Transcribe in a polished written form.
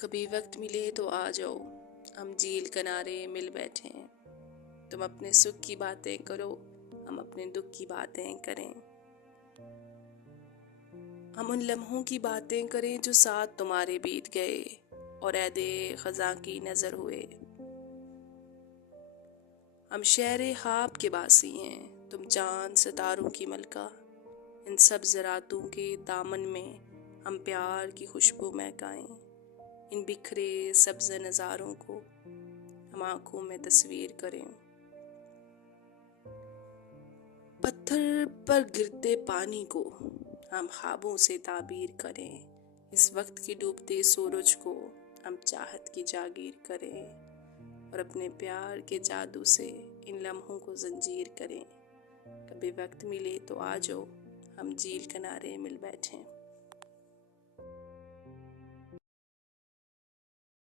कभी वक्त मिले तो आ जाओ, हम झील किनारे मिल बैठें। तुम अपने सुख की बातें करो, हम अपने दुख की बातें करें। हम उन लम्हों की बातें करें जो साथ तुम्हारे बीत गए और ऐदे खज़ां की नज़र हुए। हम शहरे ख्वाब के बासी हैं, तुम चांद सितारों की मलका। इन सब्ज़ रातों के दामन में हम प्यार की खुशबू महकाएं। इन बिखरे सब्ज़ नज़ारों को हम आँखों में तस्वीर करें। पत्थर पर गिरते पानी को हम ख्वाबों से ताबीर करें। इस वक्त के डूबते सूरज को हम चाहत की जागीर करें और अपने प्यार के जादू से इन लम्हों को जंजीर करें। कभी वक्त मिले तो आ जाओ, हम झील किनारे मिल बैठें।